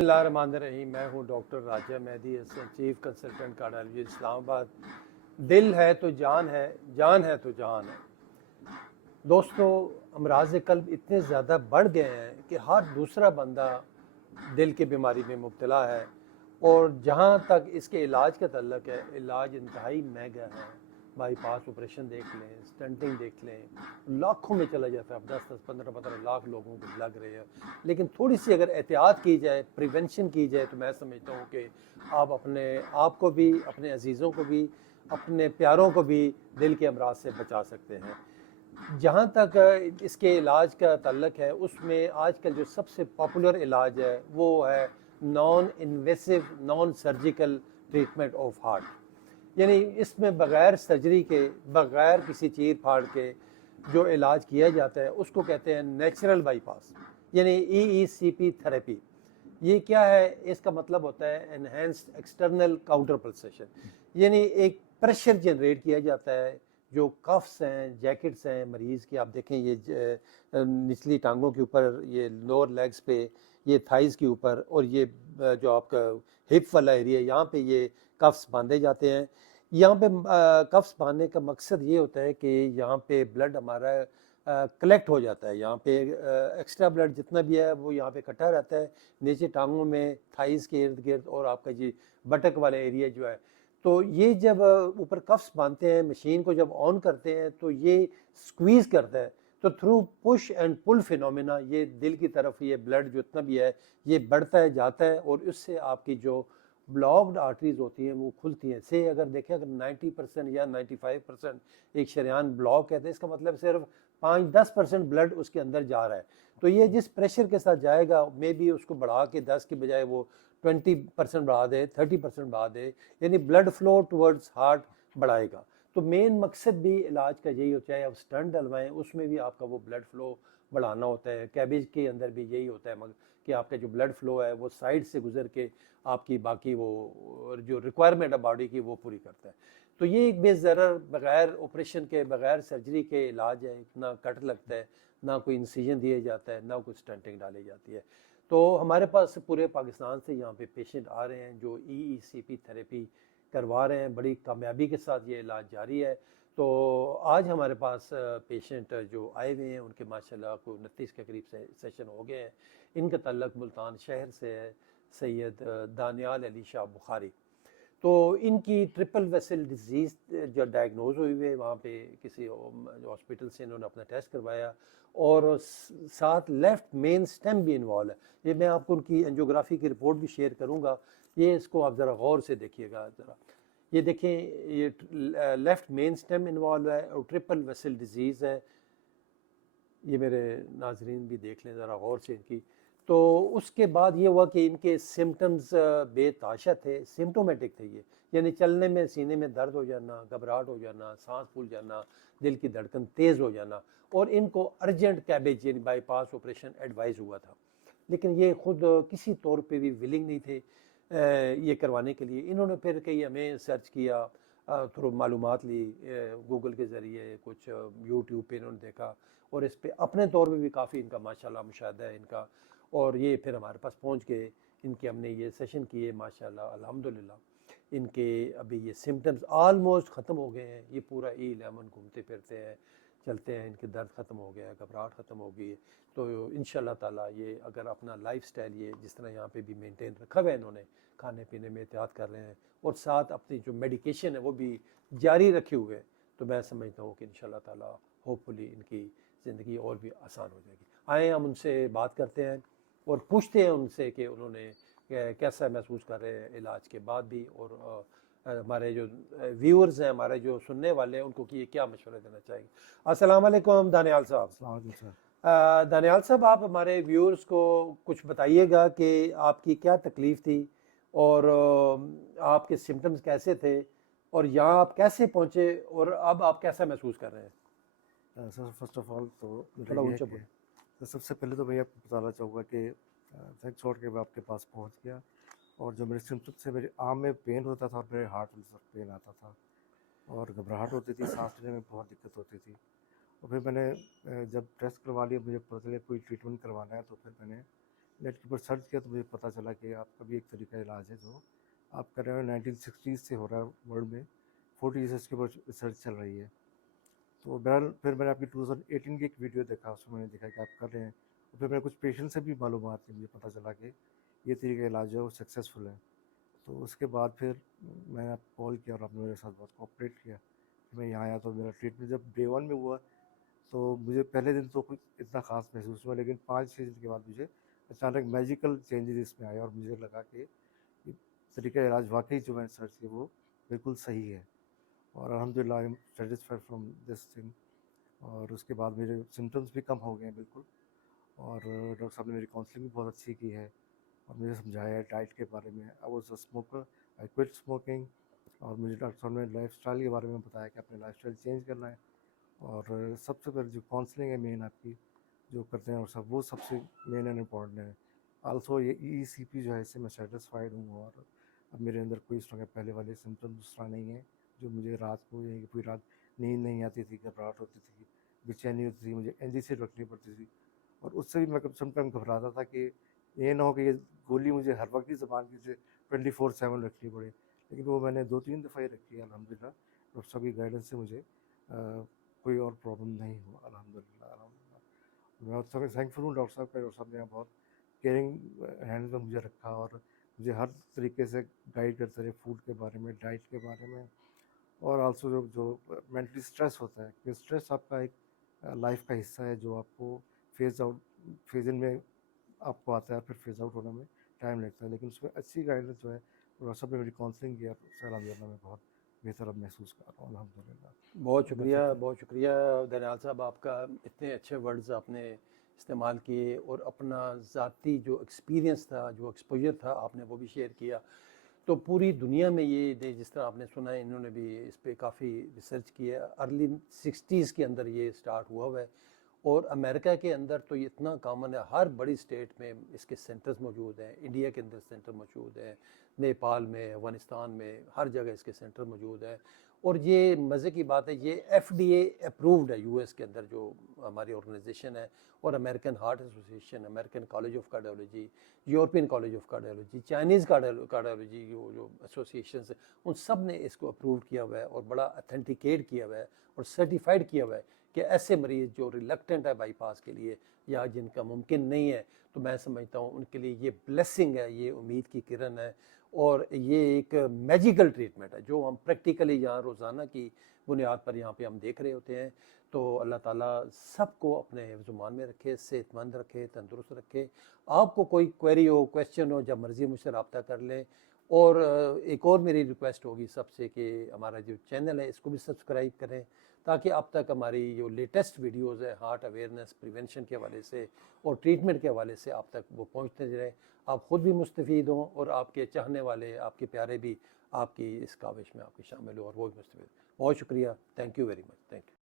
बिस्मिल्लाहिर्रहमानिर्रहीम। मैं हूँ doctor Raja Mehdi Hasan, chief consultant cardiology Islamabad. दिल है तो जान है तो जहान है। दोस्तों, अमराज क़ल्ब इतने ज़्यादा बढ़ गए हैं कि हर दूसरा बंदा दिल की बीमारी में मुब्तला है, और जहाँ तक इसके इलाज का तल्लक है, इलाज इंतहाई महंगा है। बाईपास ऑपरेशन देख लें, स्टंटिंग देख लें, लाखों में चला जाता है। अब 10-10, 15-15 लाख लोगों को लग रहे हैं। लेकिन थोड़ी सी अगर एहतियात की जाए, प्रिवेंशन की जाए, तो मैं समझता हूँ कि आप अपने आप को भी, अपने अजीज़ों को भी, अपने प्यारों को भी दिल के अमराज से बचा सकते हैं। जहाँ तक इसके इलाज का तल्लक है, उसमें आजकल जो सबसे पॉपुलर इलाज है वो है non invasive, non surgical treatment of heart. यानी इसमें बग़ैर सर्जरी के, बग़ैर किसी चीर फाड़ के जो इलाज किया जाता है उसको कहते हैं नेचुरल बाईपास, यानी EECP थेरेपी। ये क्या है? इसका मतलब होता है एनहेंस्ड एक्सटर्नल काउंटर पल्सेशन, यानी एक प्रेशर जनरेट किया जाता है। जो कफ्स हैं, जैकेट्स हैं मरीज़ की, आप देखें ये निचली टांगों के ऊपर, ये लोअर लेग्स पे, ये थाइज़ के ऊपर, और ये जो आपका हिप वाला एरिया, यहाँ पे ये कफ्स बांधे जाते हैं। यहाँ पे कफ्स बांधने का मकसद ये होता है कि यहाँ पे ब्लड हमारा कलेक्ट हो जाता है। यहाँ पे एक्स्ट्रा ब्लड जितना भी है वो यहाँ पे इकट्ठा रहता है नीचे टांगों में, थाइज़ के इर्द गिर्द, और आपका जी बटक वाला एरिया जो है। तो ये जब ऊपर कफ्स बांधते हैं, मशीन को जब ऑन करते हैं तो ये स्क्वीज़ करता है। तो through push and pull phenomena ये दिल की तरफ ये ब्लड जितना भी है ये बढ़ता है, जाता है, और उससे आपकी जो ब्लॉक्ड आर्टरीज होती हैं वो खुलती हैं। से अगर देखें, अगर 90% या 95% एक शरेयान ब्लॉक है, तो इसका मतलब सिर्फ 5-10% ब्लड उसके अंदर जा रहा है। तो ये जिस प्रेशर के साथ जाएगा, मे बी उसको बढ़ा के 10 की बजाय वो 20% बढ़ा दे, 30% बढ़ा दे, यानी ब्लड फ्लो टुवर्ड्स हार्ट बढ़ाएगा। तो मेन मकसद भी इलाज का यही होता है। आप स्टंट डलवाएं, उसमें भी आपका वो ब्लड फ्लो बढ़ाना होता है। कैबेज के अंदर भी यही होता है, मगर कि आपका जो ब्लड फ्लो है वो साइड से गुजर के आपकी बाकी वो जो रिक्वायरमेंट है बॉडी की वो पूरी करता है। तो ये एक बेज़रर, बग़ैर ऑपरेशन के, बग़ैर सर्जरी के इलाज है। ना कट लगता है, ना कोई इंसिजन दिया जाता है, ना कोई स्टंटिंग डाली जाती है। तो हमारे पास पूरे पाकिस्तान से यहाँ पे पेशेंट आ रहे हैं जो EECP थेरेपी करवा रहे हैं। बड़ी कामयाबी के साथ ये इलाज जारी है। तो आज हमारे पास पेशेंट जो आए हुए हैं उनके माशाल्लाह को 29 के करीब से सेशन हो गए हैं। इनका तल्लक मुल्तान शहर से है, सैयद दानियाल अली शाह बुखारी। तो इनकी ट्रिपल वेसल डिजीज़ जो डायग्नोज हुई हुई है, वहाँ पे किसी हॉस्पिटल से इन्होंने अपना टेस्ट करवाया, और साथ लेफ़्ट मेन स्टेम भी इन्वॉल्व है। ये मैं आपको उनकी एंजियोग्राफी की रिपोर्ट भी शेयर करूँगा। ये इसको आप ज़रा गौर से देखिएगा ज़रा। ये देखें, ये लेफ़्ट मेन स्टेम इन्वॉल्व है और ट्रिपल वेसल डिजीज़ है। ये मेरे नाजरीन भी देख लें ज़रा गौर से इनकी। तो उसके बाद ये हुआ कि इनके सिम्टम्स बेताशा थे, सिम्टोमेटिक थे ये, यानी चलने में सीने में दर्द हो जाना, घबराहट हो जाना, सांस फूल जाना, दिल की धड़कन तेज़ हो जाना, और इनको अर्जेंट कैबेज यानी बाईपास ऑपरेशन एडवाइस हुआ था। लेकिन ये खुद किसी तौर पे भी विलिंग नहीं थे ये करवाने के लिए। इन्होंने फिर कहीं हमें सर्च किया, थोड़ा मालूमात ली, गूगल के ज़रिए, कुछ यूट्यूब पे इन्होंने देखा, और इस पे अपने तौर पे भी काफ़ी इनका माशाल्लाह मुशाहदा है इनका। और ये फिर हमारे पास पहुंच गए, इनके हमने ये सेशन किए, माशाल्लाह अल्हम्दुलिल्लाह इनके अभी ये सिम्टम्स ऑलमोस्ट ख़त्म हो गए हैं। ये पूरा E11 घूमते फिरते हैं, चलते हैं, इनके दर्द ख़त्म हो गया है, घबराहट ख़त्म हो गई है। तो इंशाल्लाह ताला ये अगर अपना लाइफस्टाइल ये जिस तरह यहाँ पे भी मेंटेन रखा हुआ है इन्होंने, खाने पीने में एहतियात कर रहे हैं, और साथ अपनी जो मेडिकेशन है वो भी जारी रखे हुए हैं, तो मैं समझता हूँ कि इंशाल्लाह ताला होपफुली इनकी ज़िंदगी और भी आसान हो जाएगी। आए हम उनसे बात करते हैं और पूछते हैं उनसे कि उन्होंने कैसा महसूस कर रहे हैं इलाज के बाद भी, और हमारे जो व्यूअर्स हैं, हमारे जो सुनने वाले हैं, उनको कि ये क्या मशवरे देना चाहेंगे। अस्सलाम वालेकुम दानियाल साहब। दानियाल साहब, आप हमारे व्यूअर्स को कुछ बताइएगा कि आपकी क्या तकलीफ़ थी, और आपके सिम्टम्स कैसे थे, और यहाँ आप कैसे पहुँचे, और अब आप कैसा महसूस कर रहे हैं। सर फर्स्ट ऑफ ऑल तो थोड़ा ये है ऊंचा कि बोलें। सबसे पहले तो मैं ये आपको बताना चाहूँगा कि थैंक्स गॉड के मैं आपके पास पहुँच गया। और जो मेरे सिम्टम्स से, मेरे आर्म में पेन होता था और मेरे हार्ट में पेन आता था, और घबराहट होती थी, सांस लेने में बहुत दिक्कत होती थी। और फिर मैंने जब टेस्ट करवा लिया, मुझे पता चला कोई ट्रीटमेंट करवाना है, तो फिर मैंने नेट के ऊपर सर्च किया तो मुझे पता चला कि आपका भी एक तरीका इलाज है जो आप कर रहे हो, 1960s से हो रहा है वर्ल्ड में, 40 ईयर्स के ऊपर रिसर्च चल रही है। तो बहरहाल फिर मैंने आपकी 2018 की एक वीडियो देखा, उसमें मैंने देखा कि आप कर रहे हैं, और फिर मैंने कुछ पेशेंट से भी मालूमात की, मुझे पता चला कि ये तरीका इलाज जो है वो सक्सेसफुल है। तो उसके बाद फिर मैंने आपको कॉल किया और आपने मेरे साथ बहुत कोऑपरेट किया कि मैं यहाँ आया। तो मेरा ट्रीटमेंट जब डे 1 में हुआ तो मुझे पहले दिन तो कुछ इतना ख़ास महसूस हुआ, लेकिन 5-6 दिन के बाद मुझे अचानक मैजिकल चेंजेस इसमें आए और मुझे लगा कि ये तरीका इलाज वाकई जो मैंने सर्च किया वो बिल्कुल सही है, और अल्हम्दुलिल्लाह I am satisfied from this thing. और उसके बाद मेरे सिम्टम्स भी कम हो गए हैं बिल्कुल, और डॉक्टर साहब ने मेरी काउंसलिंग भी बहुत अच्छी की है और मुझे समझाया है डाइट के बारे में। I was a smoker, I quit smoking, और मुझे डॉक्टर साहब ने लाइफस्टाइल के बारे में बताया कि अपने लाइफस्टाइल चेंज करना है। और सबसे पहले जो काउंसलिंग है मेन आपकी जो करते हैं और सब, वो सबसे मेन एंड इम्पॉर्टेंट है। आल्सो ये ECP जो है इससे मैं सेटिस्फाइड हूँ, और अब मेरे अंदर कोई इस तरह के पहले वाले सिम्टम्स उस तरह नहीं है जो मुझे रात को यानी कि पूरी रात नींद नहीं आती थी, घबराहट होती थी, बेचैनी होती थी, मुझे एनजीसी रखनी पड़ती थी, और उससे भी मैं समटाइम घबराता था कि ये ना हो कि ये गोली मुझे हर वक्त की ज़बान की से 24/7 रखनी पड़े। लेकिन वो मैंने 2-3 दफ़ा ही रखी है अल्हम्दुलिल्लाह। डॉक्टर साहब की गाइडेंस से मुझे कोई और प्रॉब्लम नहीं हुआ अल्हम्दुलिल्लाह अल्हम्दुलिल्लाह। मैं उसमें थैंकफुल हूँ डॉक्टर साहब का। डॉक्टर साहब ने बहुत केयरिंग हैंड में मुझे रखा और मुझे हर तरीके से गाइड करते रहे, फूड के बारे में, डाइट के बारे में, और आल्सो जो जो मेंटली स्ट्रेस होता है, कि स्ट्रेस आपका एक लाइफ का हिस्सा है जो आपको फेज इन में आपको आता है, फिर फेज आउट होने में टाइम लगता है, लेकिन उसमें अच्छी गाइडेंस जो है डॉक्टर साहब ने मेरी काउंसलिंग किया तो उससे अल्हम्दुलिल्लाह मैं बहुत बेहतर अब महसूस कर रहा हूँ अल्हम्दुलिल्लाह। बहुत शुक्रिया दनियाल साहब, आपका इतने अच्छे वर्ड्स आपने इस्तेमाल किए और अपना ज़ाती जो एक्सपीरियंस था, जो एक्सपोजर था, आपने वो भी शेयर किया। तो पूरी दुनिया में ये जिस तरह आपने सुना है, इन्होंने भी इस पर काफ़ी रिसर्च किया। अर्ली 60s के अंदर ये स्टार्ट हुआ है, और अमेरिका के अंदर तो ये इतना कॉमन है, हर बड़ी स्टेट में इसके सेंटर्स मौजूद हैं, इंडिया के अंदर सेंटर मौजूद है, नेपाल में, अफगानिस्तान में, हर जगह इसके सेंटर मौजूद है। और ये मज़े की बात है, ये FDA अप्रूव्ड है यूएस के अंदर, जो हमारी ऑर्गेनाइजेशन है, और American heart association, American college of cardiology, European college of cardiology, Chinese cardiology जो एसोसिएशन है, उन सब ने इसको अप्रूव किया हुआ है और बड़ा अथेंटिकेट किया हुआ है और सर्टिफाइड किया हुआ है कि ऐसे मरीज़ जो रिलक्टेंट है बाईपास के लिए या जिनका मुमकिन नहीं है, तो मैं समझता हूँ उनके लिए ये ब्लेसिंग है, ये उम्मीद की किरण है, और ये एक मैजिकल ट्रीटमेंट है जो हम प्रैक्टिकली यहाँ रोज़ाना की बुनियाद पर यहाँ पे हम देख रहे होते हैं। तो अल्लाह ताला सबको अपने ज़ुबान में रखे, सेहतमंद रखे, तंदुरुस्त रखे। आपको कोई क्वेरी हो, क्वेश्चन हो, जब मर्ज़ी मुझसे रब्ता कर लें। और एक और मेरी रिक्वेस्ट होगी सबसे कि हमारा जो चैनल है इसको भी सब्सक्राइब करें, ताकि अब तक हमारी जो लेटेस्ट वीडियोज़ है हार्ट अवेयरनेस प्रिवेंशन के हवाले से और ट्रीटमेंट के हवाले से आप तक वो पहुँचते रहें, आप ख़ुद भी मुस्तफ़ीद हों और आपके चाहने वाले, आपके प्यारे भी आपकी इस काविश में आपके शामिल हो और वो भी मुस्तफ़ीद। बहुत शुक्रिया, thank you very much, thank you.